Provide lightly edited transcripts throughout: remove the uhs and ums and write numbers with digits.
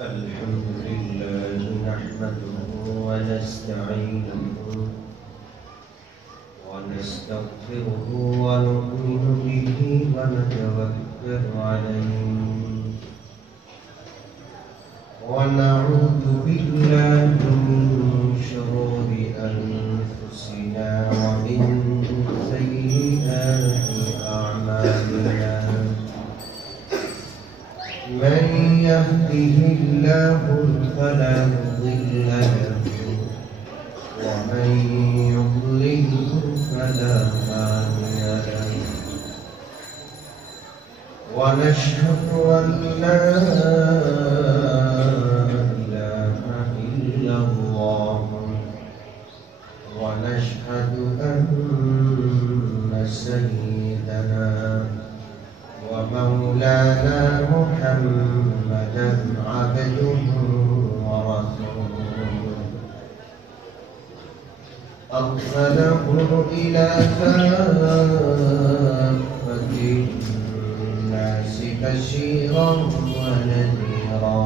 الحمد لله نحمده ونستعينه ونستغفره ونؤمن به ونتوكل عليه ونعوذ بالله من شرور أنفسنا ومن سيئات أعمالنا من يهده الله فلا مضل له ومن يضلل فلا هادي له ونشهد أن لا إله إلا الله ونشهد أن سيدنا ومولانا محمدا عبده ورسوله أرسله إلى كافة الناس بشيرا ونذيرا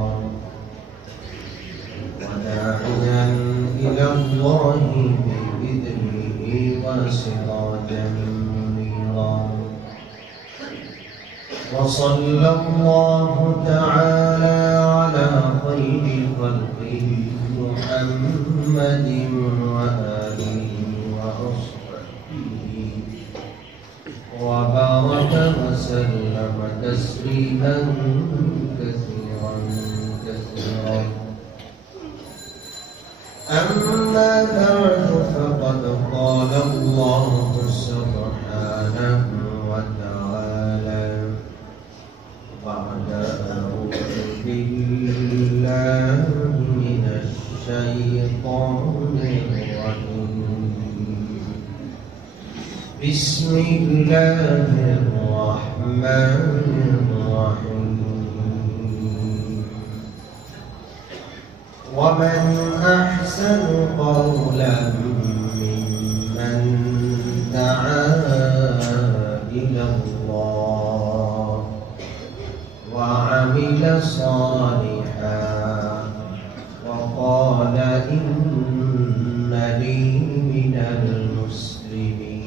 وداعيا إلى الله بإذنه وسراجا منيرا وصلى الله تعالى على خير خلقه محمد وآله وأصحابه وبارك وسلم تسليما كثيرا كثيرا أما بعد فقد قال الله سبحانه وتعالى بعد أعوذ بالله من الشيطان الرجيم بسم الله الرحمن الرحيم ومن أحسن قولا ممن دعا إلى الله وعمل صالحا وقال إنني من المسلمين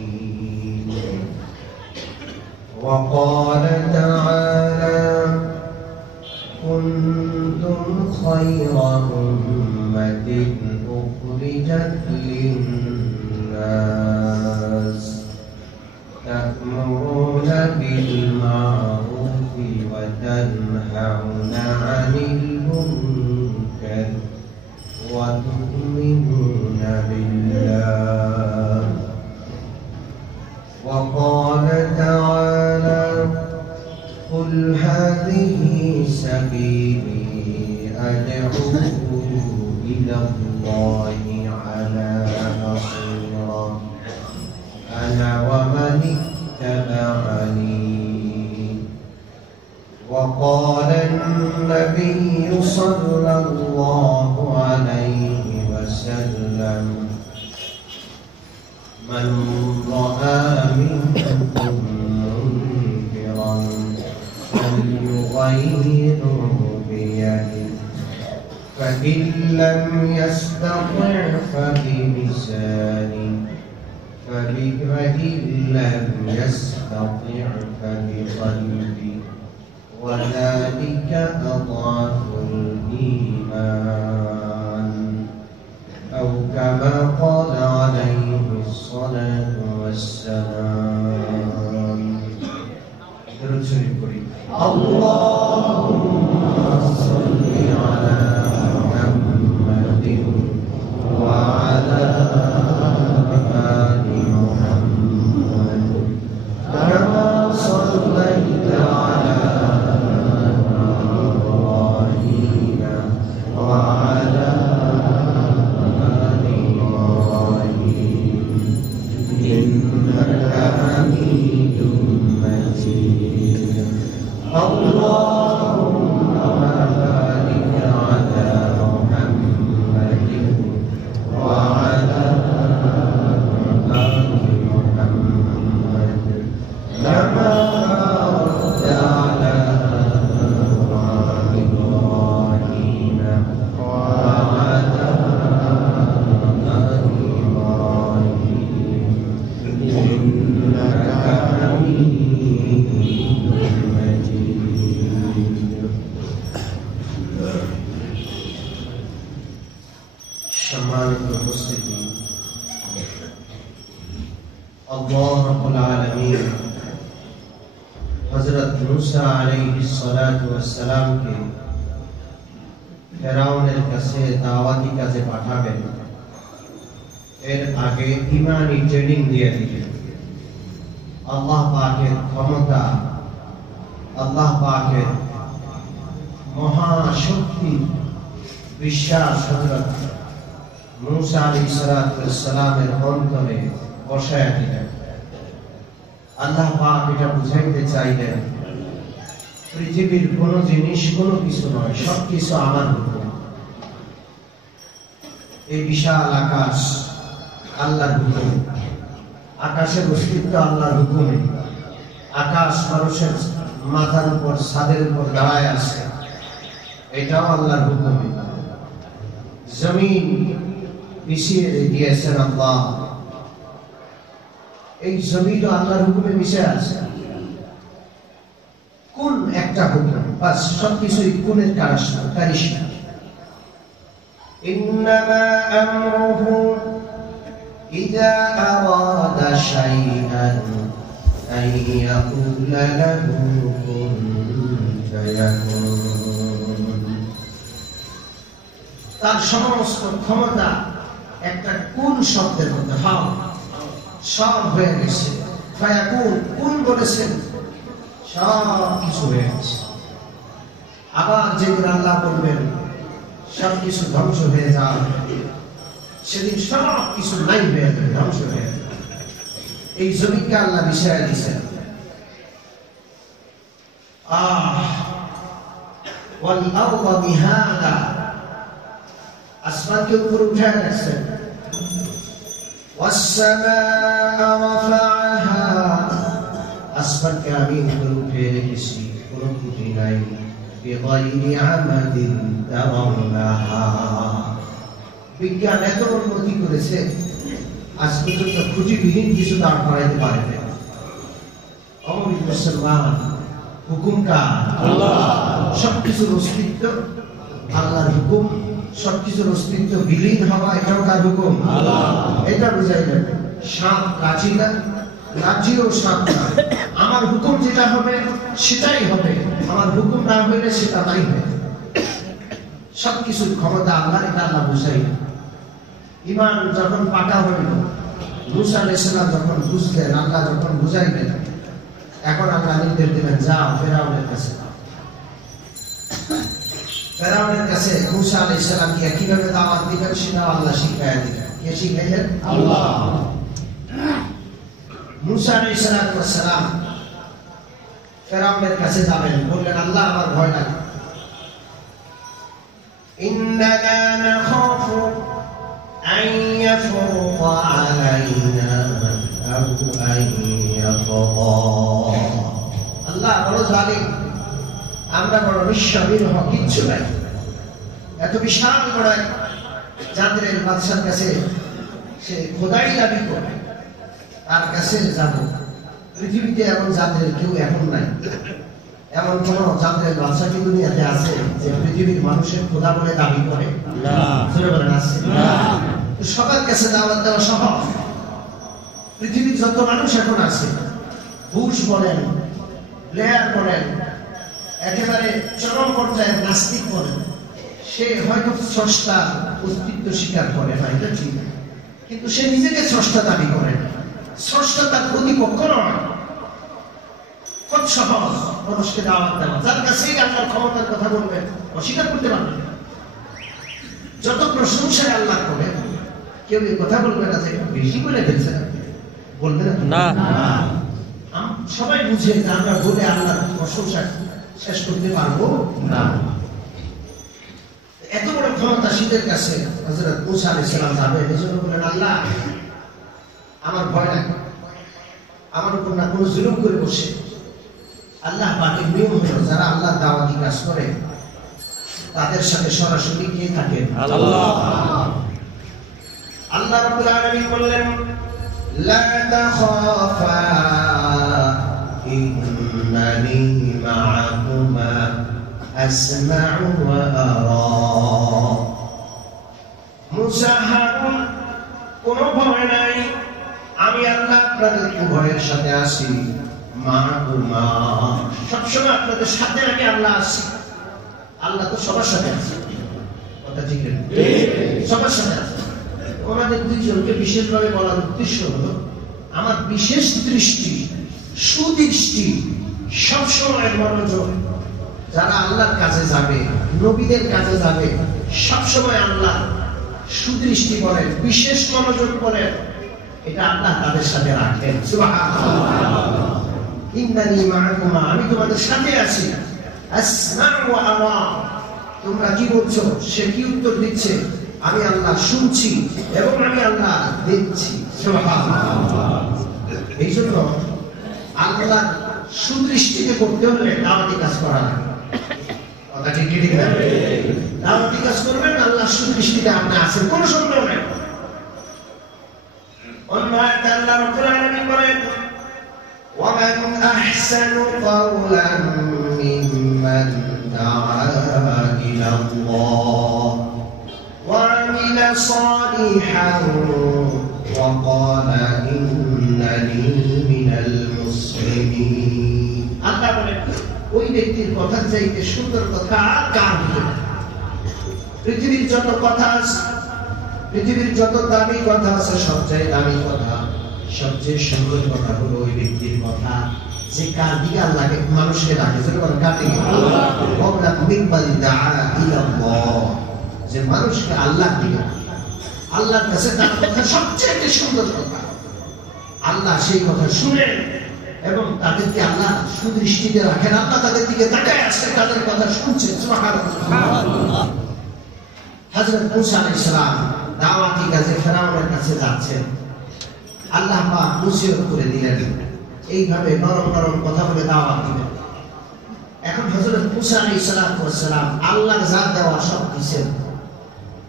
وقال تعالى كنتم خير أمة أخرجت للناس تأمرون بالمعروف وتنهون عن المنكر وتؤمنون بالله وقال تعالى قل هذه سبيلي أدعو إلى الله على بصيرة أنا ومن اتبعني وقال النبي صلى الله عليه وسلم من رأى منكم منكرا فليغيره بيده فإن لم يستطع فبلسانه فإن لم يستطع فبقلبه وذلك أضعف الإيمان أو كما قال عليه الصلاة والسلام اللهم صل على محمد وعلى آل محمد كما صليت على إبراهيم وعلى آل إبراهيم إنك حميد مجيد اللهم بارك على محمد وعلى آل محمد كما باركت على मूसा अलैहिस्सलातु वस्सलामকে ফেরাউনের কাছে দাওয়াতি কাজে পাঠাবেন, এর আগে ঈমানি ট্রেনিং দিয়ে দিলেন। আল্লাহ পাকের ক্ষমতা, আল্লাহ পাকের মহাশক্তি বিশ্বাস হযরত मूसा अलैहिस्सलाমের অন্তরে বসায়া দিলেন। আল্লাহ পাক এটা বুঝাইতে চাইলেন পৃথিবীর কোনো জিনিস কোনো কিছু নয়, সবকিছু আমার হুকুম। এই বিশাল আকাশ আল্লাহর হুকুম, আকাশের অস্তিত্ব আল্লাহর হুকুমে। আকাশ মানুষের মাথার উপর ছাদের উপর দাঁড়ায় আছে, এটাও আল্লাহর হুকুমে। জমিন মিশিয়ে দিয়েছেন আল্লাহ, এই জমিনও আল্লাহর হুকুমে মিশে আছে। কোন একটা হুকুম, বাস সবকিছুই কোনের কারিশমা। ইন্নামা আমরুহু ইযা আরাদা শাইআন আন ইয়াকুলা লাহু কুন ফায়াকুন। তার সমস্ত ক্ষমতা একটা কোন শব্দের মধ্যে, হাও সব হয়ে গেছে। ফায়াকুন, কোন বলেছেন সব কিছু হয়ে গেছে। আবার যেদিন আল্লাহ বলবেন সব কিছু ধ্বংস হয়ে যাবে, সেদিন সব কিছু নাই হয়ে যাবে, ধ্বংস হয়ে যাবে। এই জমিকে আল্লাহ বিষয় দিচ্ছেন। ওয়াল আরদা মিহাদা, আসমানকে উপরে উঠায় রাখছেন। ওয়াস সামাআ রাফাআহা, আসমানকে আমি উপরে উঠে রেখেছি, কোনো খুঁটি নাই। বিগাইরি আমাদিন তারাউনাহা, বিজ্ঞান এত উন্নতি করেছে আজ পর্যন্ত খুঁটিবিহীন কিছু দাঁড় করাইতে পারে না। অমর মুসলমান, হুকুম কার? আল্লাহ। সবকিছুর অস্তিত্ব আল্লাহর হুকুম, সবকিছুর অস্তিত্ব বিলীন হওয়া এটাও কার হুকুম? আল্লাহ। এটা বুঝাইলেন। সাপ লাঠি না, লাঠিও সাপ না, আমার হুকুম যেটা হবে সেটাই হবে, আমার হুকুম না হইলে সেটা নাই হবে। সবকিছুর ক্ষমতা আল্লাহ, এটা আল্লাহ বুঝাইলেন। ঈমান যখন পাকা হইল, মুসা আলাইহিস সালাম যখন বুঝলেন, আল্লাহ যখন বুঝাইলেন, এখন আল্লাহ নির্দেশ দিলেন যাও ফেরাউনের কাছে। ফেরাউনের কাছে মুসা আলাইহিস সালামকে কিভাবে দাওয়াত দিবেন সেটা আল্লাহ শিখাইয়া দিলেন। কে শিখাইলেন? আল্লাহ। মুসা আলাইহিস সালাম ফেরাউনের কাছে যাবেন, বললেন আল্লাহ আমার ভয় লাগে। ইন্নানা নাখাফু আন ইয়াফরুতা আলাইনা আও আন ইয়াতগা। আল্লাহ বড় জালিম, আমরা বড় নিঃস্বার্থ, কিচ্ছু নাই। এত বিশাল বড়াই জান্দের বাদশার কাছে সে খোদাই দাবি করে, তার কাছে যাব। পৃথিবীতে এমন জাতের কেউ এখন নাই, এমন কোন জাতের বাদশা কি দুনিয়াতে আছে যে পৃথিবীর মানুষের খোদা বলে দাবি করে? না। সবার কাছে দাওয়াত দেওয়া সহজ। পৃথিবীর যত মানুষ এখন আছে, বুশ বলেন, ব্লেয়ার বলেন, একেবারে চরম পর্যায়ের নাস্তিক বলেন, সে হয়তো স্রষ্টার অস্তিত্ব স্বীকার করে না, এটা ঠিক, কিন্তু সে নিজেকে স্রষ্টা দাবি করে না। স্রষ্টা তার প্রতিপক্ষ নয়। খুব সহজ মানুষকে দাওয়াত দেওয়া, যার কাছেই আল্লাহর ক্ষমতার কথা বলবেন অস্বীকার করতে পারবেন। যত প্রশংসা আল্লাহ করে, কেউ এই কথা বলবে না যে বেশি বলে ফেলছে, বলবে না। সবাই বুঝে যে আমরা বলে আল্লাহর প্রশংসা শেষ করতে পারবো না। এত বড় ক্ষমতা শীতের কাছে হযরত মুসা আলাইহিস সালাম যাবে, এজন্য বললেন আল্লাহ আমার ভয় লাগে, আমার উপর না কোনো জুলুম করে বসে। আল্লাহ পাকের নিয়ম হলো যারা আল্লাহর দাওয়াতি কাজ করে তাদের সাথে সরাসরি কে থাকেন? আল্লাহ। আল্লাহ রাব্বুল আলামিন বললেন লা তাখাফা ইন্নানি মাআকুমা আসমাউ ওয়া আরা। মুসা, হারুন, কোনো ভয় নাই, আমি আল্লাহ আপনাদের উভয়ের সাথে আছি, মা'কুমা, সবসময় আপনাদের সাথে আমি আল্লাহ আছি। আল্লাহ তো সবার সাথে আছে, কথা ঠিক না? সবার সাথে আছে। ওনাদের দুইজনকে বিশেষভাবে বলার উদ্দেশ্য হলো আমার বিশেষ দৃষ্টি, সুদৃষ্টি, সবসময় মনোযোগ যারা আল্লাহর কাছে যাবে, নবীদের কাছে যাবে, সবসময় আল্লাহ সুদৃষ্টি করেন, বিশেষ মনোযোগ করেন, এটা আল্লাহ তাদের সাথে রাখেন। সুবহানাল্লাহ। ইন্নানি মা'কুমা, আমি তোমাদের সাথে আছি। আসমা'ু ওয়া আরা, তোমরা কি বলছো? সে কি উত্তর দিচ্ছে? আমি আল্লাহ শুনছি এবং আমি আল্লাহ দেখছি। সুবহানাল্লাহ। এই জন্য আল্লাহ সুদৃষ্টিতে করতে হলে দাওয়াতি কাজ করা লাগে। কথা ঠিক না? দাওয়াতি কাজ করবেন, আল্লাহ সুদৃষ্টিতে আপনি আছেন, কোনো সন্দেহ নেই। অন্য আয়াতে আল্লাহ রাব্বুল আলামিন বলেন, وَمَنْ أَحْسَنُ قَوْلًا مِّمَّنْ دَعَا إِلَى اللَّهِ وَعَمِلَ صَالِحًا وَقَالَ إِنَّنِي مِنَ الْمُسْلِمِينَ। আল্লাহ বলেন, ওই ব্যক্তির কথার চাইতে সুন্দর কথা আর কার হবে? পৃথিবীর যত কথা আছে, পৃথিবীর যত দামি কথা আছে, সবচেয়ে দামি কথা, সবচেয়ে সুন্দর কথা হলো ওই ব্যক্তির কথা যে কার দিকে আল্লাহকে, মানুষকে ডাকে। কার দিকে? যে মানুষকে আল্লাহর দিকে, আল্লাহর কাছে তার কথা সবচেয়ে সুন্দর কথা। আল্লাহ সেই কথা শুনেন এবং তাদেরকে আল্লাহ সুদৃষ্টিতে রাখেন। আল্লাহ তাদের দিকে তাকায় আসছে, তাদের কথা শুনছেন। সুবহানাল্লাহ। হযরত মূসা আলাইহিস সালাম দাওয়াতি কাজে ফেরাউনের কাছে যাচ্ছেন। আল্লাহ পাক নসিহত করে দিলেন, এইভাবে নরম নরম কথা বলে দাওয়াত দিবেন। এখন হযরত মূসা আলাইহিস সালাম আল্লাহর জাত দেওয়া সব দিয়েছেন।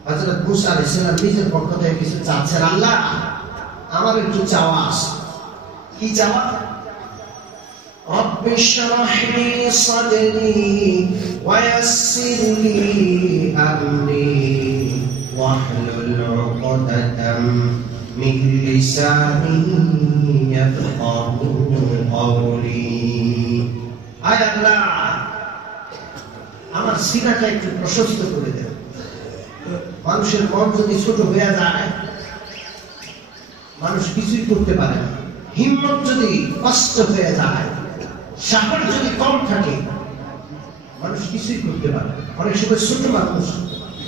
হযরত মূসা আলাইহিস সালাম নিজের পক্ষ থেকে কিছু চাচ্ছেন, আল্লাহ আমার একটু চাওয়া আছে। কি চাওয়া? رب اشرح لي صدري ويسر لي أمري واحلل عقدة من لساني يفقهوا قولي। আয় আল্লাহ, আমার সিনাটা একটু প্রশস্ত করে দেন। মানুষের মন যদি ছোট হয়ে যায়, মানুষ কিছুই করতে পারে না। হিম্মত যদি কষ্ট হয়ে যায়, সাহস যদি কম থাকে, মানুষ কিছুই করতে পারে না। অনেক সময় ছোট মানুষ,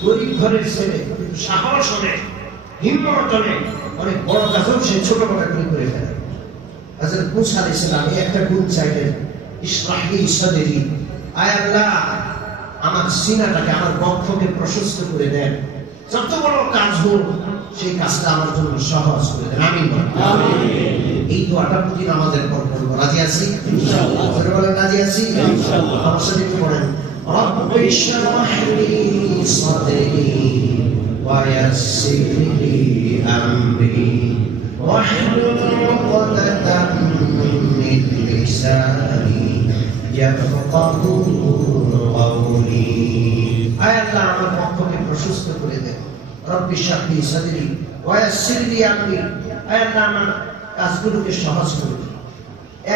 গরিব ঘরের ছেলে, সাহস অনেক, হিম্মত অনেক, অনেক বড় কাজও সে ছোট বড় করে ফেলে। হযরত মূসা আলাইহিস সালাম একটা গুণ চাইলেন, ইশরাহ লি সাদরি, আয় আল্লাহ আমার সিনাটাকে, আমার বক্ষকে প্রশস্ত করে দেন। যত বড় কাজ হোক সেই কাজটা আমার জন্য সহজ করে দেন। আমিন। এই দোয়াটা প্রতিদিন আমাদের পর করব। রাজি আছি ইনশাআল্লাহ? বলেন রাজি আছি ইনশাআল্লাহ। আমার সাথে একটু বলেন, রব্বি ইশরাহ লি সাদরি ওয়া ইয়াসসির লি আমরি ওয়াহলুল উকদাতাম মিন লিসানি ইয়াফকাহু কওলি। আয় আল্লাহ আমার বক্ষকে প্রশস্ত করে দেন। রব্বি ইশরাহ লি সাদরি ওয়া ইয়াসসির লি আমরি, আয় আল্লাহ আমার কাজগুলোকে সহজ করে দিন।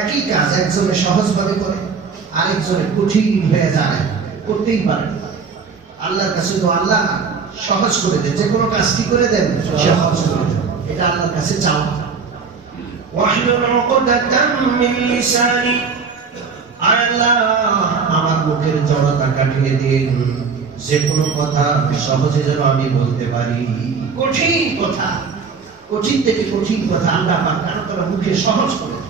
একই কাজ একজনে সহজভাবে করে, আরেকজনে কঠিন হয়ে যায়, করতেই পারে। আল্লাহর কাছে তো আল্লাহ সহজ করে দেন, যে কোনো কাজ কি করে দেন? সহজ করে দেন। এটা আল্লাহর কাছে চাও। ওয়াহলুল উকদাতাম মিন লিসানি, আল্লাহ আমার মুখের জড়তা কাটিয়ে দিন, যে কোনো কথা সহজে যেন আমি বলতে পারি। কঠিন কথা, কঠিন থেকে কঠিন কথা আল্লাহ পাক কারো কারো মুখে সহজ করে দেন।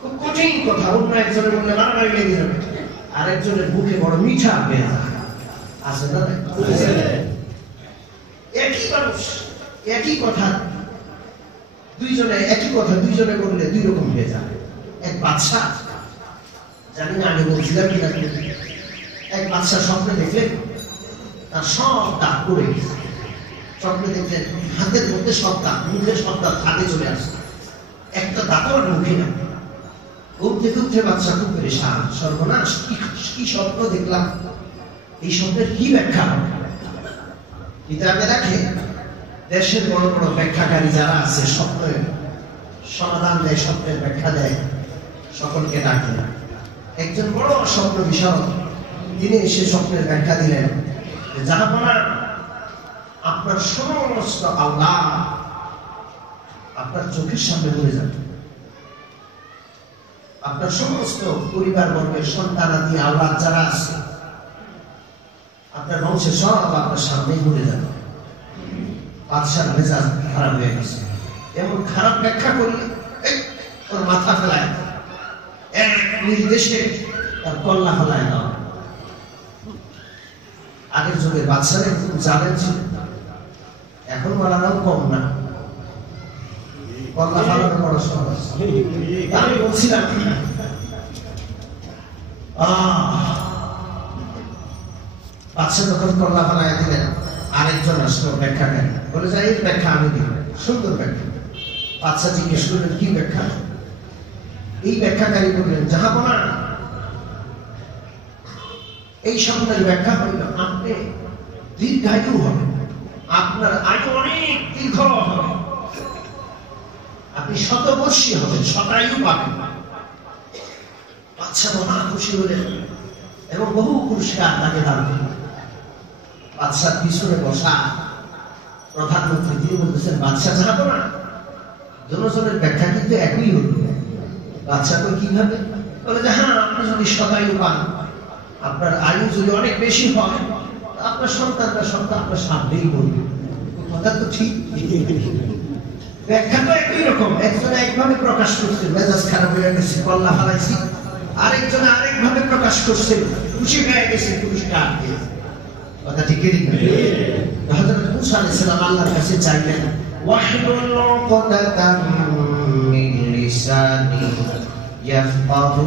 খুব কঠিন কথা অন্য একজনের বললে মারামারি লেগে যাবে, আরেকজনের মুখে বড় মিঠা বের আছে না? একই মানুষ, একই কথা, দুইজনে একই কথা দুইজনে বললে দুই রকম হয়ে যায়। এক বাদশা, জানি না আমি বলছিলাম কিনা, এক বাদশা স্বপ্নে দেখলে তার সব দাঁত পড়ে গেছে। স্বপ্নে দেখলেন হাতের মধ্যে সব দাঁত, মুখে সব দাঁত হাতে চলে আসছে, একটা দাঁতও আর মুখে না। ঘুম থেকে উঠে বাদশা খুব পেরেশান, সর্বনাশ, কি স্বপ্ন দেখলাম, এই স্বপ্নের কি ব্যাখ্যা হবে? কিতাবে রাখে দেশের বড় বড় ব্যাখ্যাকারী যারা আছে, স্বপ্নের সমাধান দেয়, স্বপ্নের ব্যাখ্যা দেয়, সকলকে ডাকলেন। একজন বড় স্বপ্ন বিশারদ তিনি এসে স্বপ্নের ব্যাখ্যা দিলেন যে জাহাপনা, আপনার সমস্ত আল্লাহ আপনার চোখের সামনে ঘুরে যাবে। আপনার সমস্ত পরিবার বর্গের সন্তানাদি আল্লাহ যারা আছে আপনার বংশের সব আপনার সামনে ঘুরে যাবে। বাদশার মেজাজ খারাপ হয়ে গেছে। এমন খারাপ ব্যাখ্যা করলে ওর মাথা ফেলায়, এক নির্দেশে তার কল্লা ফেলায় না। আগের যুগের বাদশারা খুব জানেন ছিল, এখন মারানাও কম না। কল্লা ফেলানো বড় সহজ। আমি বলছিলাম বাদশা যখন কল্লা ফেলায় দিলেন, আরেকজন আসলো ব্যাখ্যাকারী, বলে যে এই ব্যাখ্যা আমি দিব, সুন্দর ব্যাখ্যা। বাদশা জিজ্ঞেস করলেন কি ব্যাখ্যা? এই ব্যাখ্যাকারী বললেন, জাহাপনা, এই স্বপ্নের ব্যাখ্যা হইল আপনি দীর্ঘায়ু হবেন, আপনার আয়ু অনেক দীর্ঘ হবে, আপনি শতবর্ষী হবেন, শতায়ু পাবেন। বাদশা মহা খুশি হলেন এবং বহু পুরস্কার তাকে দান করলেন। বাদশার পিছনে বসা প্রধানমন্ত্রী তিনি বলতেছেন, বাদশা জাহাপনা, জনজনের ব্যাখ্যা কিন্তু একই হল। বাদশা কই কিভাবে? বলে যে হ্যাঁ, আপনি যদি শতায়ু পান, আপনার আয়ু যদি অনেক বেশি হয়, আপনার সন্তানরা সন্তান আপনার সামনেই বলবে। কথা তো ঠিক, ব্যাখ্যা তো একই রকম। একজনে একভাবে প্রকাশ করছে, মেজাজ খারাপ হয়ে গেছে, কল্লা ফালাইছি। আরেকজনে আরেকভাবে প্রকাশ করছে, খুশি হয়ে গেছে, পুরস্কার। কথা ঠিক ঠিক না? হযরত মুসা আলাইহিস সালাম আল্লাহর কাছে চাইলেন, ওয়াহলুল উকদাতাম মিন লিসানি ইয়াফকাহু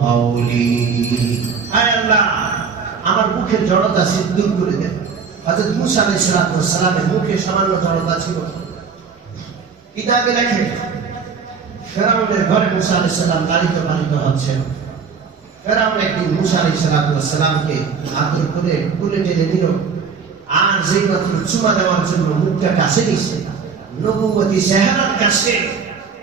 কাওলি। আয় আল্লাহ, আমার মুখের জড়তা দূর করে দেন। হযরত মুসা আলাইহিস সালামের মুখে সামান্য জড়তা ছিল। কিতাবে লেখে ফেরাউনের ঘরে মুসা আলাইহিস সালাম লালিত পালিত হচ্ছেন। ফেরাউন একদিন মুসা আলাইহিস সালামকে আদর করে কোলে টেনে নিল, আর যেই মাত্র চুমা দেওয়ার জন্য মুখটা কাছে নিছে, নবুয়তী চেহারার কাছে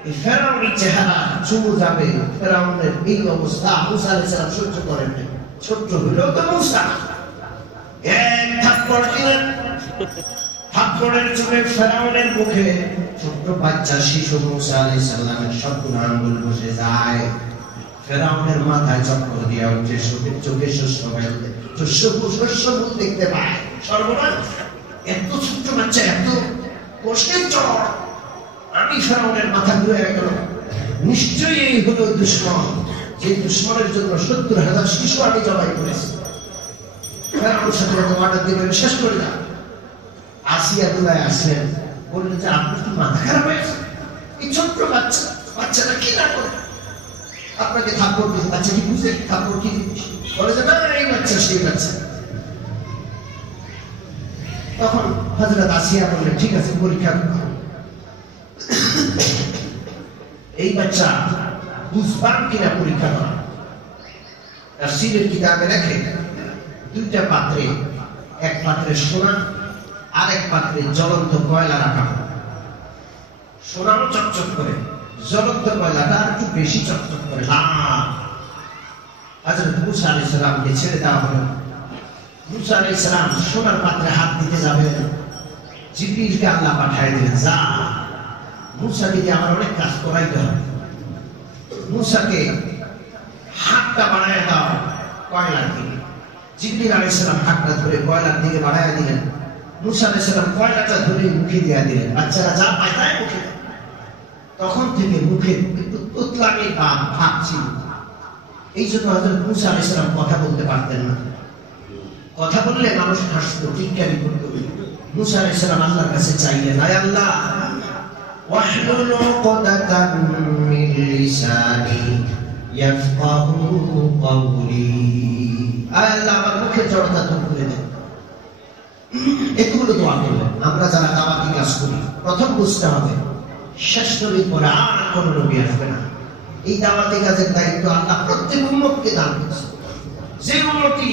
এই ফেরাউনি চেহারা চুমু যাবে। ফেরাউনের এই অবস্থা মুসা আলাইহিস সালাম সহ্য করেন না। ছোট্ট হলেও তো মুসা, এক থাপ্পড় দিলেন। থাপ্পড়ের চোখে ফেরাউনের মুখে ছোট্ট বাচ্চা শিশু মুসা আলাইহিস সালামের সবগুলো আঙ্গুল বসে যায়। ফেরাউনের মাথায় চক্কর দিয়া উঠে, চোখে শস্য মুখ দেখতে পায়। সর্বনাশ, এত ছোট্ট বাচ্চা, এত কষ্টের চর। আমি ফেরাউনের মাথা ঘুরে গেল। নিশ্চয়ই এই হলো দুশ্মন, যে দুশ্মনের জন্য ৭০,০০০ শিশু আমি জবাই করেছি। ফেরাউনের সাথে অর্ডার দিবেন, শেষ করে না। আসিয়া দুলায় আসলেন, বললেন যে আপনার কি মাথা খারাপ হয়েছে? এই ছোট্ট বাচ্চাটা কি না করে আপনাকে থাপ্পড় দিতে? বাচ্চা কি বুঝে থাপ্পড় কি জিনিস? বলে যে না, এই বাচ্চা সেই বাচ্চা। তখন হযরত আসিয়া বললেন, ঠিক আছে, পরীক্ষা করো। এই বাচ্চা বুঝবান কিনা পরীক্ষা করা। তাফসীরের কিতাবে লেখে দুইটা পাত্রে, এক পাত্রে সোনা আর এক পাত্রে জ্বলন্ত কয়লা রাখা। সোনাও চকচক করে, জ্বলন্ত কয়লাটা একটু বেশি চকচক করে লাল। হযরত মুসা আলাইহিস সালামকে ছেড়ে দেওয়া হলো। মুসা আলাইহিস সালাম সোনার পাত্রে হাত দিতে যাবেন, জিবরিলকে আল্লাহ পাঠিয়ে দিলেন, যা মুসাকে দিয়ে আমার অনেক কাজ করাইতে হবে। মুসাকে হাতটা বাড়ায় দাও কয়লার দিকে। জিবরিল আলাইহিস সালাম হাতটা ধরে কয়লার দিকে বাড়ায় দিলেন। মুসা আলাইহিস সালাম কয়লাটা ধরে মুখে দিয়ে দিলেন। বাচ্চারা যা পায় তাই মুখে। তখন থেকে মুখে একটু তোতলামি ভাব ছিল। এই জন্য হযরত মুসা আলাইহিস সালাম কথা বলতে পারতেন না। কথা বললে মানুষ হাসতো, টিটকারি করতো। মুসা আলাইহিস সালাম আল্লাহর কাছে চাইলেন, আয় আল্লাহ, ওয়াহলুল উকদাতাম মিন লিসানি ইয়াফকাহু কাওলি। আয় আল্লাহ, আমার মুখের জড়তা দূর করে দেন। এগুলো দোয়া করলেন। আমরা যারা দাওয়াতি কাজ করি, প্রথম বুঝতে হবে শেষ নবীর পরে আর কোন নবী আসবে না। এই দাওয়াতি কাজের দায়িত্ব আল্লাহ প্রত্যেক উম্মতকে দান করেছে। যে উম্মতি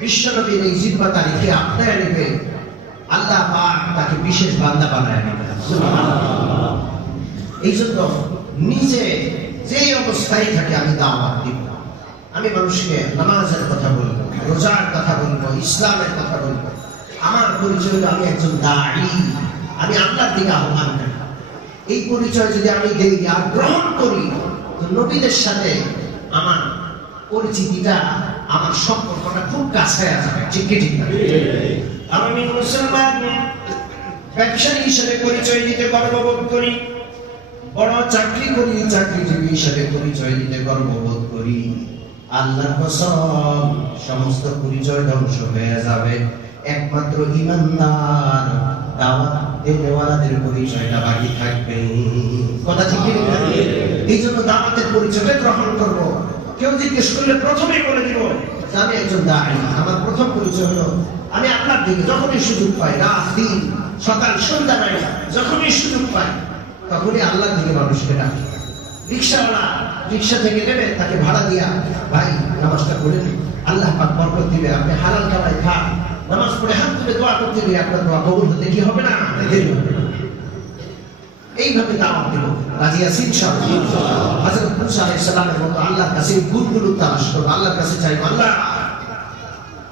বিশ্বনবীর এই জিম্মাদারিকে আপনারা নেবে, আল্লাহ পাক তাকে বিশেষ বান্দা বানায় নেবেন। এই জন্য নিজে যেই অবস্থায় থাকে আমি দাওয়াত দিব। আমি মানুষকে নামাজের কথা বলবো, রোজার কথা বলবো, ইসলামের কথা বলবো। আমার পরিচয় হলো আমি একজন দাঈ, আমি আল্লাহর দিকে আহ্বান করি। এই পরিচয় যদি আমি দেই আর গ্রহণ করি, তো নবীদের সাথে আমার পরিচিতিটা, আমার সম্পর্কটা খুব কাছে আসবে। ঠিক কি ঠিক না? আমি মুসলমান ব্যবসায়ী হিসেবে পরিচয় দিতে গর্ববোধ করি, বড় চাকরি করি চাকরিজীবী হিসেবে পরিচয় দিতে গর্ববোধ করি। আল্লাহর কসম, সমস্ত পরিচয় ধ্বংস হয়ে যাবে, একমাত্র ঈমানদার দাওয়াত দেওয়ালাদের পরিচয়টা বাকি থাকবে। কথা ঠিক কি? এই জন্য দাওয়াতের পরিচয়টা গ্রহণ করব। কেউ জিজ্ঞেস করলে প্রথমেই বলে দিব যে আমি একজন দাঈ। আমার প্রথম পরিচয় হলো আমি আল্লাহর দিকে যখনই সুযোগ পাই, রাত দিন সকাল সন্ধ্যা নাই, যখনই সুযোগ পাই তখনই আল্লাহর দিকে মানুষকে ডাকি। রিক্সাওয়ালা রিক্সা থেকে নেবে, তাকে ভাড়া দিয়া, ভাই নামাজটা পড়ে নিন, আল্লাহ পাক বরকত দিবে, আপনি হালাল কামাই খান, নামাজ পড়ে হাত তুলে দোয়া করতে দিলে আপনার দোয়া কবুল হতে কি হবে না? দেরি হবে না। এইভাবে দাওয়াত দেব। রাজি আছি ইনশাআল্লাহ? হযরত মুসা আলাইহিস সালামের মতো আল্লাহর কাছে গুণগুলো তালাশ করব, আল্লাহর কাছে চাইব, আল্লাহ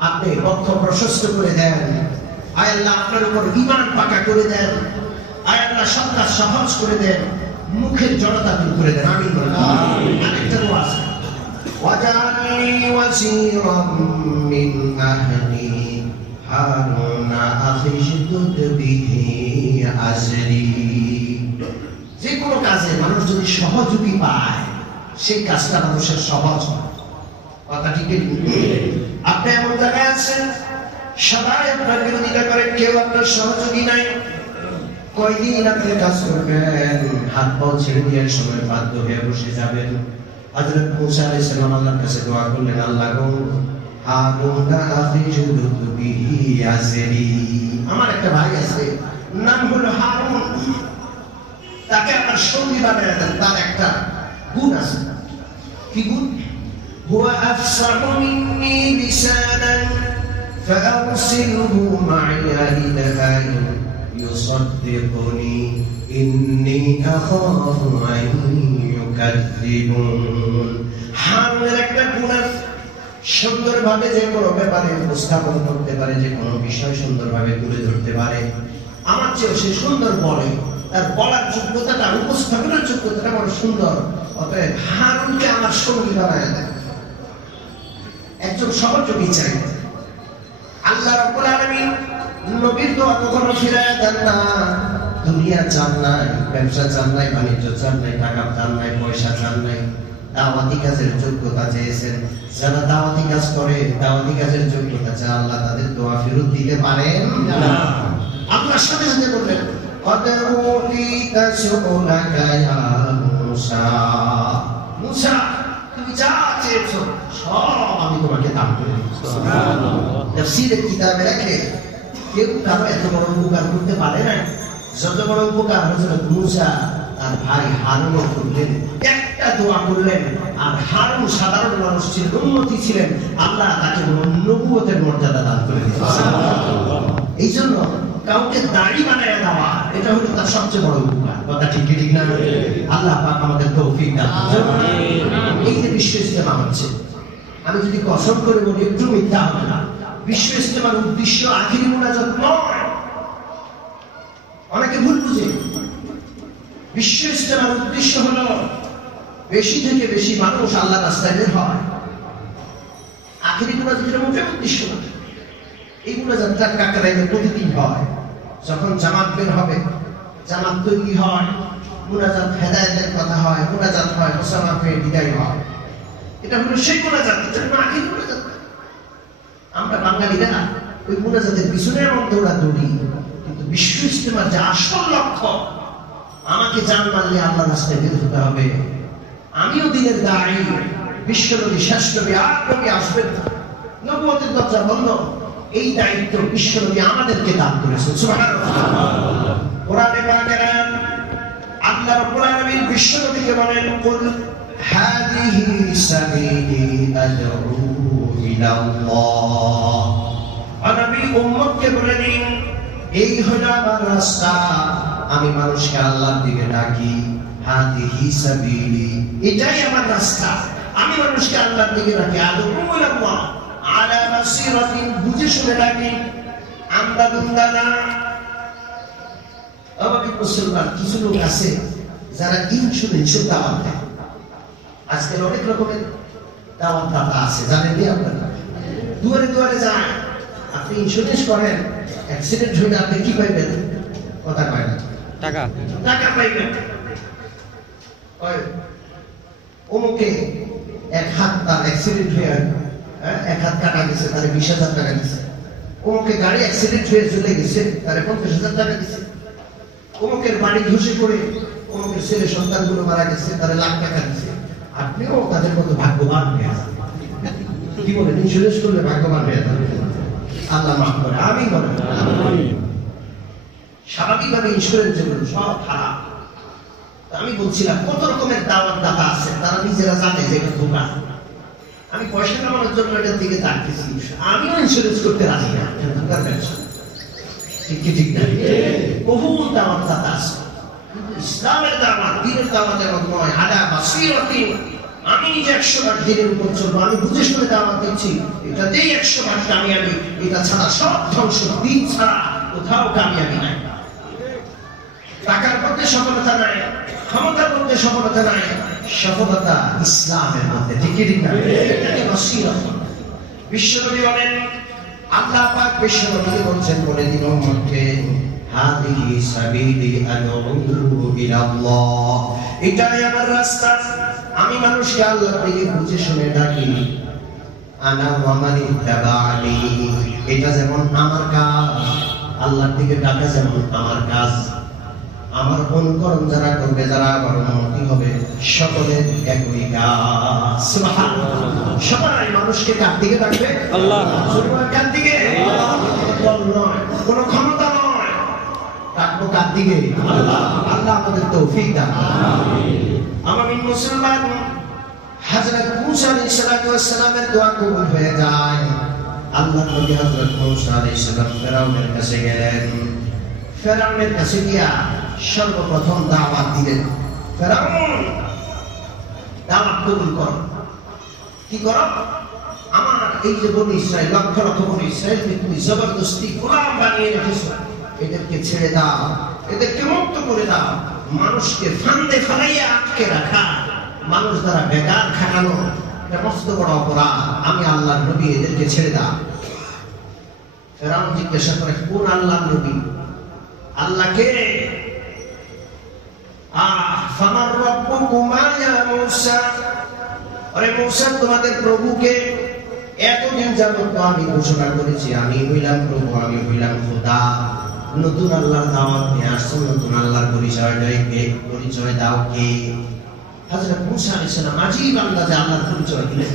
আপনি পথ প্রশস্ত করে দেন, আয় আল্লাহ আপনার উপর ঈমান পাকা করে দেন, আয় আল্লাহ সব কাজ সহজ করে দেন, মুখের জড়তা দূর করে দেন। আমিন বলেন। আরেকটা দোয়া আছে, ওয়াজআলনি ওয়াসীরাম মিন আহলি হারুন আখি শুদুদ বিহি আজরি। যে কোনো কাজে মানুষ যদি সহযোগী পায়, সেই কাজটা মানুষের সহজ হয়। কথা ঠিক? আপনি এমন জায়গায় আছেন, সবাই আপনার বিরোধিতা করে, কেউ আপনার সহযোগী নাই, কয়দিন আপনি কাজ করবেন? হাত পা ছেড়ে দিয়ে সময় বাধ্য হয়ে বসে যাবেন। হযরত মুসা আলাইহিস সালাম আল্লাহর কাছে দোয়া করলেন, আল্লাহ গো, হারুন আখি শুদুদ বিহি আজরি, আমার একটা ভাই আছে, নাম হলো হারুন, তাকে আমার সঙ্গী বানায় দেন। তার একটা গুণ আছে। কি গুণ? হুয়া আফসাহু মিন্নি লিসানান ফাআরসিলহু মা'ইয়া ইলা ইউসাদ্দিকুনি ইন্নী আখাফু আন ইউকাযযিবুন। হারুনের একটা গুণ আছে, সুন্দরভাবে যে কোনো ব্যাপারে উপস্থাপন করতে পারে, যে কোনো বিষয় সুন্দরভাবে তুলে ধরতে পারে। আমার চেয়ে সে সুন্দর বলে, তার বলার যোগ্যতাটা, উপস্থাপনের যোগ্যতাটা বড় সুন্দর। অতএব হারুনকে আমার সঙ্গী বানায় দেয়, একজন সহযোগী চাই। আল্লাহ রাব্বুল আলামিন নবীর দোয়া কখনো ফিরায় দেন না। দুনিয়া চান নাই, ব্যবসা চান নাই, বাণিজ্য চান নাই, টাকা চান নাই, পয়সা চান নাই, দাওয়াতি কাজের যোগ্যতা চেয়েছেন। যারা দাওয়াতি কাজ করে, দাওয়াতি কাজের যোগ্যতা চায়, আল্লাহ তাদের দোয়া ফেরত দিতে পারেন না। আল্লাহ সাথে সাথে বললেন, قد أوتيت سؤلك يا موسى মুসা, তুমি যা চেয়েছো সব আমি তোমাকে দান করে দিচ্ছি। সুবহানাল্লাহ। তাফসীরের কিতাবে লেখে, কেউ কারো এত বড় উপকার করতে পারে না যত বড় উপকার হযরত মুসা আর ভাই হারুন করলেন। একটা দোয়া করলেন, আর হারুন সাধারণ মানুষ ছিলেন, উম্মতি ছিলেন, আল্লাহ তাকে নবুয়তের মর্যাদা দান করে দিয়েছেন। সুবহানাল্লাহ। এই জন্য কাউকে দাড়ি বানায় দেওয়া, এটা হলো তার সবচেয়ে বড় উপকার। কথা ঠিক কি ঠিক না? আল্লাহ পাক আমাদের তৌফিক দান করুন। এই যে বিশ্ব ইজতেমা হচ্ছে, আমি যদি কসম করে বলি একটু মিথ্যা হবে না। বিশ্ব ইজতেমার উদ্দেশ্য আখিরি মুনাজাত নয়। অনেকে ভুল বুঝে। বিশ্ব ইজতেমার উদ্দেশ্য হলো বেশি থেকে বেশি মানুষ আল্লাহর রাস্তায় বের হয়। আখিরি মুনাজাতের মোটেও উদ্দেশ্য না। এই মুনাজাতটা কাকরাইলে প্রতিদিন হয়। যখন জামাত বের হবে, জামাত তৈরি হয়, মুনাজাত হেদায়েতের কথা হয়, মুনাজাত হয়, মুসাফা হয়ে বিদায় হয়। এটা হলো সেই মুনাজাত, এটা হলো আখিরি মুনাজাত। আমরা বাঙালিরা ওই মুনাজাতের পিছনে এমন দৌড়াদৌড়ি, কিন্তু বিশ্ব ইজতেমার যে আসল লক্ষ্য, আমাকে জান মানলে আল্লাহর রাস্তায় বের হতে হবে। আমিও দিনের দাঈ, বিশ্বনবী শেষ নবী, আর নবী আসবেন না, নবুয়তের দরজা বন্ধ। এই দায়িত্ব বিশ্বনবী আমাদেরকে দান করেছেন। সুবহানাল্লাহ। কোরআনে পাকে আল্লাহ রাব্বুল আলামিন বিশ্বনবীকে বলেন, কুল হাদিহি সাবিলি আদউ ইলাল্লাহ। নবী উম্মতকে বলে দিন, এই হলো আমার রাস্তা, আমি মানুষকে আল্লাহর দিকে ডাকি। হাদিহি সাবিলি, এটাই আমার রাস্তা। আমি মানুষকে আল্লাহর দিকে রাখি। আল্লাহ আলা বাসিরাতিন, বুঝে শুনে রাখি। আমরা দুন্দানা আমাকে মুসলমান কিছু লোক আছে যারা ইনস্যুরেন্সের দাওয়াত দেয়। আজকাল অনেক রকমের দাওয়াত দাতা আছে, জানেন নি আপনারা? দুয়ারে দুয়ারে যায়, আপনি ইন্স্যুরেন্স করেন, অ্যাক্সিডেন্ট হলে আপনি কি পাইবেন? কথা পায় না, টাকা টাকা পাইবেন। অমুকে এক হাত তার অ্যাক্সিডেন্ট হয়ে এক হাত কাটা গেছে, তাহলে 20,000 টাকা দিচ্ছে। অমুকে গাড়ি অ্যাক্সিডেন্ট হয়ে চলে গেছে, তাহলে 50,000 টাকা দিচ্ছে। অমুকের বাড়ি ধসে পড়ে অমুকের ছেলে সন্তানগুলো মারা গেছে, তাহলে লাখ টাকা দিচ্ছে। আপনিও তাদের মতো ভাগ্যবান হয়ে যান। কি বলেন? ইন্স্যুরেন্স করলে ভাগ্যবান হয়ে যান। আল্লাহ মাফ করে, আমি বলেন। স্বাভাবিকভাবে ইন্স্যুরেন্স যেগুলো সব খারাপ। আমি বলছিলাম কত রকমের দাওয়াত দাতা আছে, তারা নিজেরা জানে যে এটা ধোঁকা। আমি পয়সা কামানোর জন্য এটার দিকে তাকিয়েছি। আমিও ইন্স্যুরেন্স করতে রাজি না, ধোঁকার ব্যবসা। ঠিক কি ঠিক না? বহু দাওয়াত দাতা আছে, কিন্তু ইসলামের দাওয়াত, দ্বীনের দাওয়াত এমন নয়। আলা বাসীরাতিন, আমি নিজে 100 দিনের উপর চলবো, আমি বুঝে শুনে দাওয়াত দিচ্ছি, এটাতেই 100 কামিয়াবি। এটা ছাড়া সব ধ্বংস। দিন ছাড়া কোথাও কামিয়াবি নাই। টাকার মধ্যে সফলতা নাই, ক্ষমতার মধ্যে সফলতা নাই, সফলতা ইসলামের মধ্যে। ঠিক ঠিক না? এটাকে বাসীরাত। বিশ্বনবী বলেন, আল্লাহ পাক বিশ্বনবীকে বলছেন, বলে দিন উম্মতকে, হাদিহি সাবিলি আদউ ইলাল্লাহ, এটাই আমার রাস্তা। আমি মানুষকে আল্লাহর দিকে বুঝে শুনে ডাকি। আনা ওয়া মান ইত্তাবা'নি, এটা যেমন আমার কাজ, আল্লাহর দিকে ডাকা যেমন আমার কাজ। আমার অনুকরণ যারা করবে, যারা আমার উম্মতি হবে, সকলের একই কাজ। সুবহানাল্লাহ। সবাই মানুষকে কার দিকে ডাকবে? আল্লাহ। কার দিকে? আল্লাহ নয়, কোন ক্ষমতা নয়, ডাকবো কার দিকে? আল্লাহ। আল্লাহ আমাদের তৌফিক দান। আমিন। আমি মুসলমান, হযরত মুসা আলাইহিস সালামের দোয়া কবুল হয়ে যায়। আল্লাহ নবী হযরত মুসা আলাইহিস সালাম ফেরাউনের কাছে গেলেন। ফেরাউনের কাছে গিয়া সর্বপ্রথম দাওয়াত দিলেন, ফেরাউন দাওয়াত কবুল কর। কি কর? আমার এই যে বনি ইসরাইল, লক্ষ লক্ষ বনি ইসরাইলকে তুমি জবরদস্তি গোলাম বানিয়ে রেখেছো, এদেরকে ছেড়ে দাও, এদেরকে মুক্ত করে দাও। মানুষকে ফান্দে ফেলাইয়া আটকে রাখা, মানুষ দ্বারা বেকার খাটানো, এটা মস্ত বড় অপরাধ। আমি আল্লাহর নবী, এদেরকে ছেড়ে দাও। ফেরাউন জিজ্ঞাসা করে, কোন আল্লাহর নবী? আল্লাহকে। ফামার রাব্বুকুমা ইয়া মূসা, আরে মূসা তোমাদের প্রভুকে। এতদিন যাবত তো আমি ঘোষণা করেছি আমি হইলাম প্রভু, আমি হইলাম খোদা। নতুন আল্লাহর দাওয়াত নিয়ে আসছো, নতুন আল্লাহর পরিচয় দাও কে? হযরত মূসা আলাইহিস সালাম আজীব আন্দাজে আল্লাহর পরিচয় দিলেন।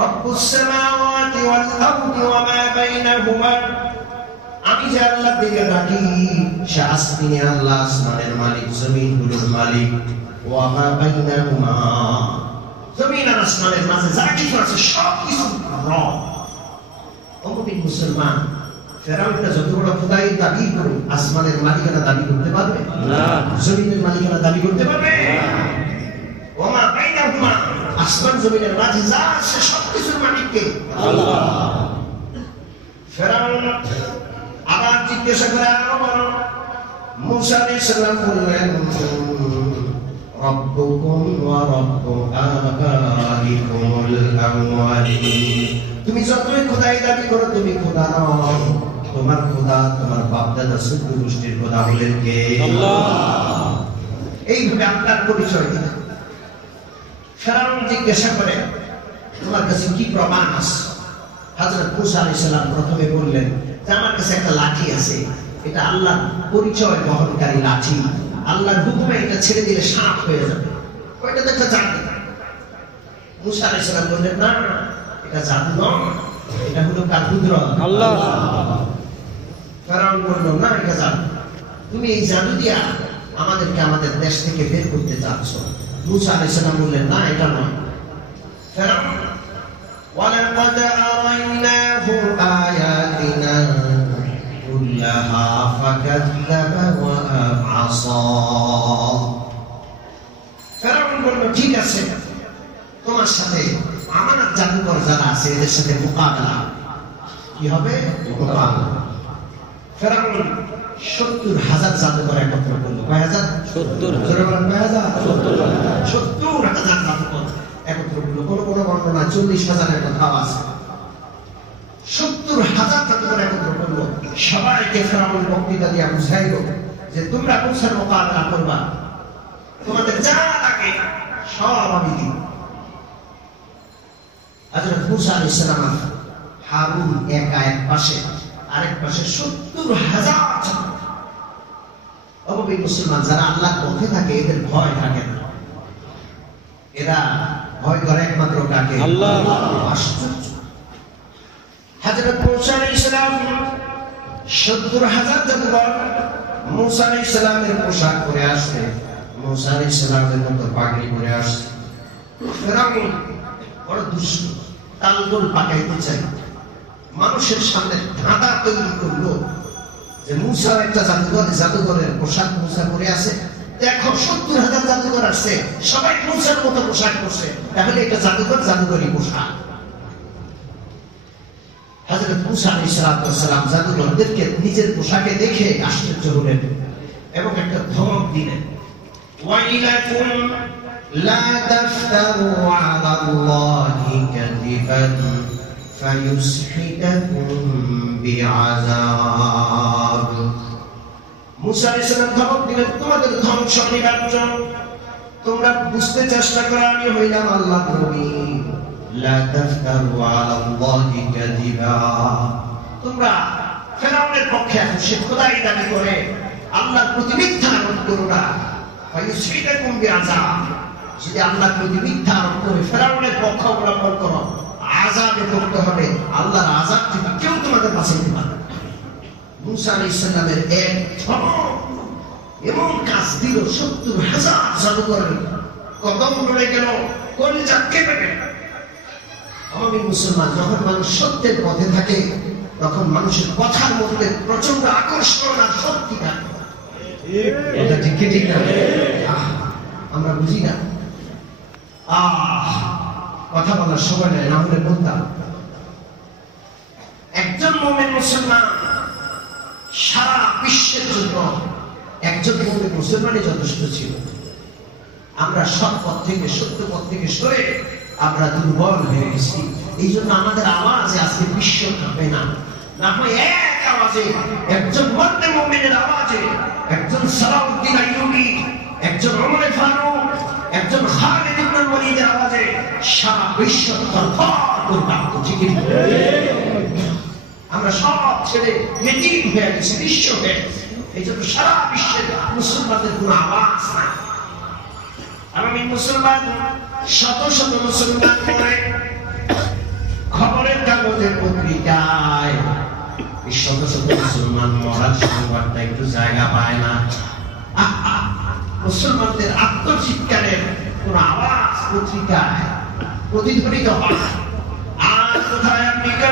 রব্বুস সামাওয়াতি ওয়াল আরদি ওয়া মা বাইনাহুমা, আমি যে আল্লাহর দিকে ডাকি, সে আসমানি আল্লাহ, আসমানের মালিক, জমিনগুলোর মালিক। ওয়া মা বাইনাহুমা, জমিন আর আসমানের মাঝে যা কিছু আছে সব কিছু রব। মুমিন মুসলমান, ফেরাউনটা যত বড় খোদাই দাবি করে, আসমানের মালিকানা দাবি করতে পারবে না, জমিনের মালিকানা দাবি করতে পারবে না। ওয়া মা বাইনাহুমা, আসমান জমিনের মাঝে যা আছে সব কিছুর মালিক কে? আল্লাহ। ফেরাউন আবার জিজ্ঞাসা করে, আরো বলো। মূসা আলাইহিস সালাম বললেন, রব্বুকুম ওয়া রব্বু আবাইকুমুল আউয়ালিন, তুমি যতই খোদাই দাবি করো, তুমি খোদা নও। তোমার খোদা তোমার বাপ দাদা চৌদ্দ গোষ্ঠীর খোদা হলেন কে? আল্লাহ। এইভাবে আল্লাহর পরিচয় দিলেন। ফেরাউন জিজ্ঞাসা করে, তোমার কাছে কি প্রমাণ আছে? হযরত মূসা আলাইহিস সালাম প্রথমে বললেন যে আমার কাছে একটা লাঠি আছে, এটা আল্লাহর পরিচয় বহনকারী লাঠি। আল্লাহর হুকুমে এটা ছেড়ে দিলে সাপ হয়ে যাবে, ওইটা দেখা জাদু। মূসা আলাইহিস সালাম বললেন, না এটা জাদু নয়, এটা হলো কার কুদরত? আল্লাহ। ফেরাউন বলল, না এটা জাদু, তুমি এই জাদু দিয়া আমাদেরকে আমাদের দেশ থেকে বের করতে চাচ্ছ। মূসা আলাইহিস সালাম বললেন, না এটা নয়। ফেরাউন, ওয়ালাকাদ আরাইনাহু আয়াতিনা কুল্লাহা ফাকাযযাবা ওয়া আসা, তোমার সাথে আমানত জাদুকর যারা আছে এদের সাথে মোকাবেলা কি হবে? মোকাবেলা। ফেরাউন 70,000 জাদুকর একত্র করলো। কয় হাজার? 70,000 জাদুকর একত্র করলো। কোনো কোনো বর্ণনা 40,000-এর কথাও আছে। 70,000 জাদুকর একত্র করলো। সবাইকে ফেরাউন বক্তৃতা দিয়ে বুঝাইল যে তোমরা মুসার মোকাবেলা করবা, তোমাদের যা লাগে সব আমি দিব। হযরত মুসা আলাইহিস সালাম হারুন একা এক পাশে, আরেক পাশে 70,000। অবশ্যই মুসলমান যারা আল্লাহর পথে থাকে এদের ভয় থাকে না, এরা ভয় করে একমাত্র কাকে? আল্লাহ। আশ্চর্য। হযরত মুসা আলাইহিস সালাম 70,000 জাদুকর মুসা আলাইহিস সালামের পোশাক পরে আসছে, মুসা আলাইহিস সালামের মতো পাগড়ি পরে আসছে। ফেরাউন বড় দুষ্ট, তালগোল পাকাইতে চাই, মানুষের সামনে ধাঁধা তৈরি করলো যে মুসা একটা জাদুঘরের পোশাক মুসা পরে আছে, দেখো 70,000 জাদুঘর আসছে, সবাই মুসার মতো পোশাক পরছে, তাহলে এটা জাদুঘরই পোশাক। হযরত মুসা আলাইহিস সালাম জাদুঘরদেরকে নিজের পোশাকে দেখে আশ্চর্য হলেন এবং একটা ধমক দিলেন, ওয়াইলাকুম লা তাফতারু আলাল্লাহি কাযিবান ফায়ুসহিতাকুম বিআযাব। মুসা আলাইহিস সালাম ধমক দিলেন, তোমাদের ধ্বংস নির্লজ্জ, তোমরা বুঝতে চেষ্টা করো আমি হইলাম আল্লাহর নবী। লা তাফতারু আলাল্লাহি কাযিবা, তোমরা ফেরাউনের পক্ষে এখন সে খোদাই দাবি করে আল্লাহর প্রতি মিথ্যা আরোপ করো না। ফায়ুসহিতাকুম বিআযাব, যদি আল্লাহর প্রতি মিথ্যা আরোপ করে ফেরাউনের পক্ষ অবলম্বন করো, আযাবে পড়তে হবে, আল্লাহর আযাব থেকে কেউ তোমাদের বাঁচাইতে পারবে না। মুসা আলাইহিস সালামের এক ধমক এমন কাজ দিল, 70,000 জাদুকরের কদম নড়ে গেল, কলিজা কেঁপে গেল। আমি মুসলমান, যখন মানুষ সত্যের পথে থাকে তখন মানুষের কথার মধ্যে প্রচন্ড আকর্ষণ আর শক্তি থাকে। এটা ঠিক না? আমরা বুঝি না, কথা বলার সময় নেই, না হলে বলতাম। একজন মুমিন মুসলমান সারা বিশ্বের জন্য একজন মুমিন মুসলমানই যথেষ্ট ছিল। আমরা সৎ পথ থেকে সত্য পথ থেকে সরে আমরা দুর্বল হয়ে গেছি। এই জন্য আমাদের আওয়াজে আজকে বিশ্ব কাঁপে না, না হয় এক আওয়াজে একজন মুমিন মুমিনের আওয়াজে, একজন সালাউদ্দিন আইয়ুবী, একজন ওমর ফারুক, একজন খালিদ ইবনে ওয়ালিদের আওয়াজে সারা বিশ্ব থরথর করে কাঁপছে। ঠিক না? আমরা সব ছেড়ে এতিম হয়ে গেছি, বিশ্ব হয়ে গেছি। এই জন্য সারা বিশ্বের মুসলমানদের কোনো আওয়াজ নাই। আমি মুসলমান শত শত মুসলমান করে খবরের কাগজে পত্রিকায় শত শত মুসলমান মরার সংবাদটা একটু জায়গা পায় না। মুসলমানদের আত্মচিৎকারের কোন আওয়াজ পত্রিকায় প্রতিধ্বনিত হয়। আর কোথায় আমেরিকা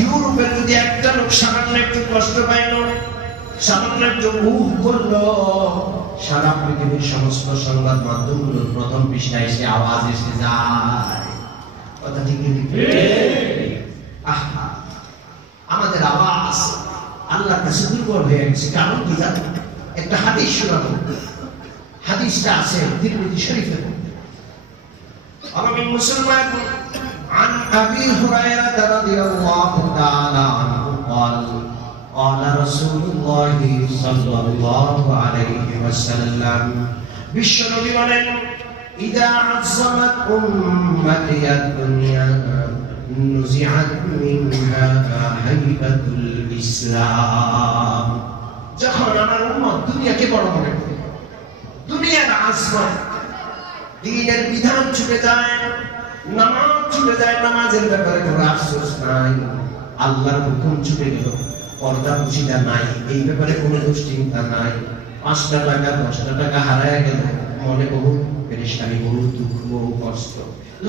ইউরোপের যদি একটা লোক সামান্য একটু কষ্ট পাইল, সামান্য একটু মুখ করলো, সারা পৃথিবীর সমস্ত সংবাদ মাধ্যমগুলোর প্রথম পৃষ্ঠায় এসে আওয়াজ এসে যায়। কথা ঠিক? আমাদের আওয়াজ আল্লাহর কাছে দুর্বল হয়ে গেছে। কারণ কি জানো? একটা হাদিস শোনাবো, হাদিসটা আছে তিরমিজি শরীফে। আমি মুসলমান عن أبي هريرة رضي الله تعالى عنه قال قال رسول الله صلى الله عليه وسلم بالشرب ولن إذا عظمت أمتي الدنيا نزعت منها هيبة الإسلام। যখন আমার উম্মত দুনিয়াকে বড় মনে করে, দুনিয়ার আজমত, দ্বীনের বিধান ছুটে যায়, নামাজ ছুটে যায়, নামাজের ব্যাপারে কোনো আফসোস নাই, আল্লাহর হুকুম ছুটে গেল, পর্দা পুশিদা নাই, এই ব্যাপারে কোনো দুশ্চিন্তা নাই, 5 টাকা 10 টাকা হারায় গেল, মনে বহু পেরেশানি, বহু দুঃখ, বহু কষ্ট,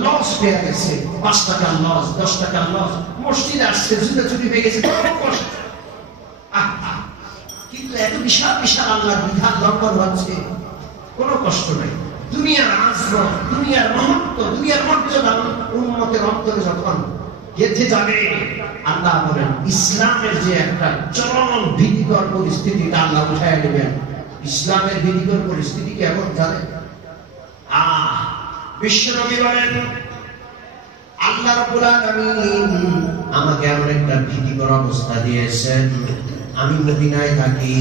লস পেয়ে গেছে, 5 টাকা লস, 10 টাকা লস, মসজিদে আসছে জুতা চুরি হয়ে গেছে, বড় কষ্ট। কিন্তু এত বিশাল বিশাল আল্লাহর বিধান লঙ্ঘন হচ্ছে, কোনো কষ্ট নাই। দুনিয়ার আজমত, দুনিয়ার মহত্ব, দুনিয়ার মর্যাদা উম্মতের অন্তরে যখন গেঁথে যাবে, আল্লাহ বলেন ইসলামের যে একটা চরম ভীতিকর পরিস্থিতিটা আল্লাহ উঠায় নেবেন। ইসলামের ভীতিকর পরিস্থিতি কি এখন জানেন? বিশ্বনবী বলেন আল্লাহ রাব্বুল আলামিন আমাকে এমন একটা ভীতিকর অবস্থা দিয়েছেন, আমি মদিনায় থাকি,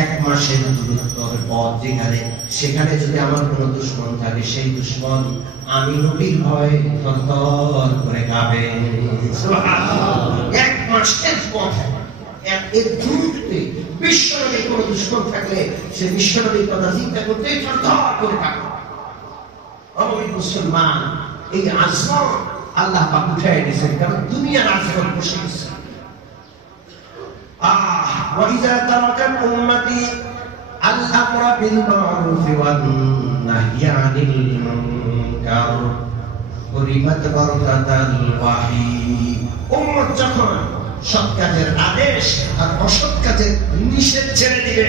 1 মাসের দূরত্বের পথ যেখানে, সেখানে যদি আমার কোনো দুশমন থাকে, সেই দুশমন আমি নবীর ভয়ে থরথর করে কাঁপে। সুবহানাল্লাহ। 1 মাসের পথ, এর দূরত্বে বিশ্বনবীর কোনো দুশমন থাকলে সে বিশ্বনবীর কথা চিন্তা করতে থরথর করে কাঁপে। অবৈধ মুসলমান, এই আজমত আল্লাহ পাক উঠায় দিয়েছেন, কারণ দুনিয়ার আজমত বসে গেছে। وإذا ترك أمتي الأمر بالمعروف والنهي عن المنكر حرمت بركة الوحي। উম্মত যখন সৎ কাজের আদেশ আর অসৎ কাজের নিষেধ ছেড়ে দিবে,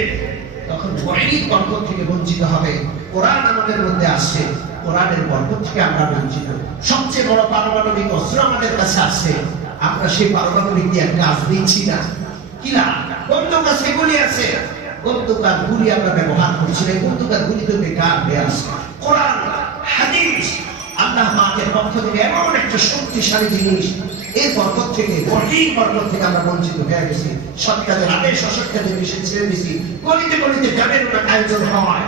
তখন ওয়াহির বরকত থেকে বঞ্চিত হবে। কোরআন আমাদের মধ্যে আসছে, কোরআনের বরকত থেকে আমরা বঞ্চিত। সবচেয়ে বড় পারমাণবিক অস্ত্র আমাদের কাছে আছে, আমরা সেই পারমাণবিক দিয়ে কাজ দিচ্ছি না। কিলা বন্দুক আছে, গুলি আছে, বন্দুক আর গুলি আমরা ব্যবহার করছি না, বন্দুক আর গুলি তো বেকার হয়ে আছে। কোরআন হাদিস আল্লাহ পাকের পক্ষ থেকে এমন একটা শক্তিশালী জিনিস, এই বরকত থেকে, ওয়াহির বরকত থেকে আমরা বঞ্চিত হয়ে গেছি। সৎ কাজের আদেশ অসৎ কাজের নিষেধ ছেড়ে দিছি। গলিতে গলিতে গানের আয়োজন হয়,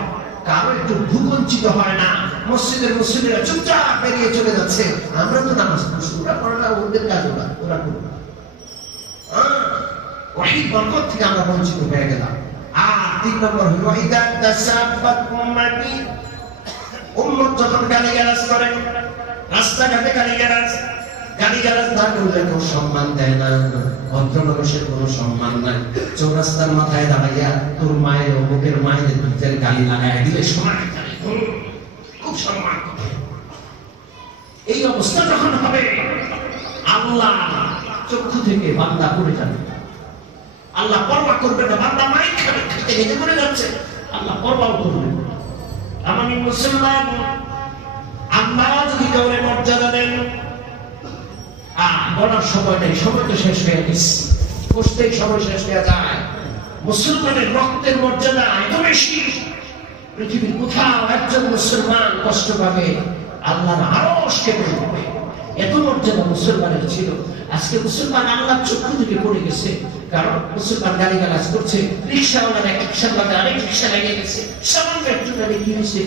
কারো একটু ভূবঞ্চিত হয় না। মসজিদের মুসলিমরা চুপচাপ বেরিয়ে চলে যাচ্ছে, আমরা তো নামাজ পড়ছি, ওরা পড়ে না, ওদের কাজ ওরা করবে। ওয়াহির বরকত থেকে আমরা বঞ্চিত হয়ে গেলাম। আর 3 নম্বর হলো ইদা তাসাফাত উম্মতি, উম্মত যখন গালিগালাজ করে, রাস্তাঘাটে গালিগালাজ না করলে কেউ সম্মান দেয় না, ভদ্র মানুষের কোনো সম্মান নাই। চৌরাস্তার মাথায় দাঁড়াইয়া তোর মায়ের অমুকের মায়ের দুধের গালি লাগায় দিলে শোনা খুব সম্মান। এই অবস্থা যখন হবে, আল্লাহ চক্ষু থেকে বান্দা পড়ে যাবে, আল্লাহ পরোয়া করবে না। বান্দা মাইক খাবে, খেতে খেতে করে যাচ্ছে, আল্লাহ পরোয়াও করবে। আমি মুসলমান, আল্লাহ যদি কাউরে মর্যাদা দেন, বলার সময় নেই, সময় তো শেষ হয়ে গেছে, বসতেই সময় শেষ হয়ে যায়। মুসলমানের রক্তের মর্যাদা এত বেশি, পৃথিবীর কোথাও একজন মুসলমান কষ্ট পাবে আল্লাহর আরশ কেঁপে উঠবে, এত মর্যাদা মুসলমানের ছিল। আজকে মুসলমান আল্লাহর চক্ষু থেকে পড়ে গেছে, কারণ মুসলমান গালিগালাজ করছে, রিক্সাওয়ালার এক রিক্সার বাদে আরেক রিক্সা লেগে গেছে, সামান্য একটু গালি কি হয়েছে,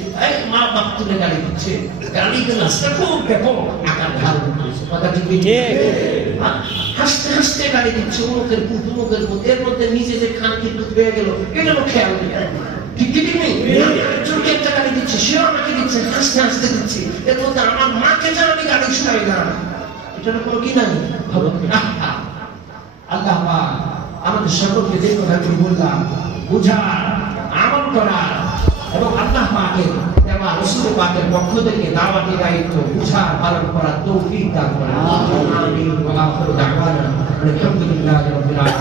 মা বাপ তুলে গালি দিচ্ছে, গালিগালাজটা খুব ব্যাপক আকার ধারণ করেছে। কথা ঠিক হাসতে হাসতে গালি দিচ্ছে, উমুকের পুত উমুকের পুত, এর মধ্যে নিজে যে খান কিন্তু হয়ে গেল, এটাও খেয়াল নেই। ঠিক নেই, একজনকে একটা গালি দিচ্ছে, সেও আমাকে দিচ্ছে, হাসতে হাসতে দিচ্ছে, এর মধ্যে আমার মাকে যেন আমি গালি শোনাই না, এটা কোনো কি নাই ভালো। আল্লাহ আমাদের সকলকে যে কথাটি বললাম বুঝার, আমল করার এবং আল্লাহ পাকের দেওয়া রাসূল পাকের পক্ষ থেকে দাওয়াতি দায়িত্ব বুঝার পালন করার তৌফিক দান করেন। আমিন ওয়া আখিরু দাওয়ানা আলহামদুলিল্লাহি রাব্বিল আলামিন।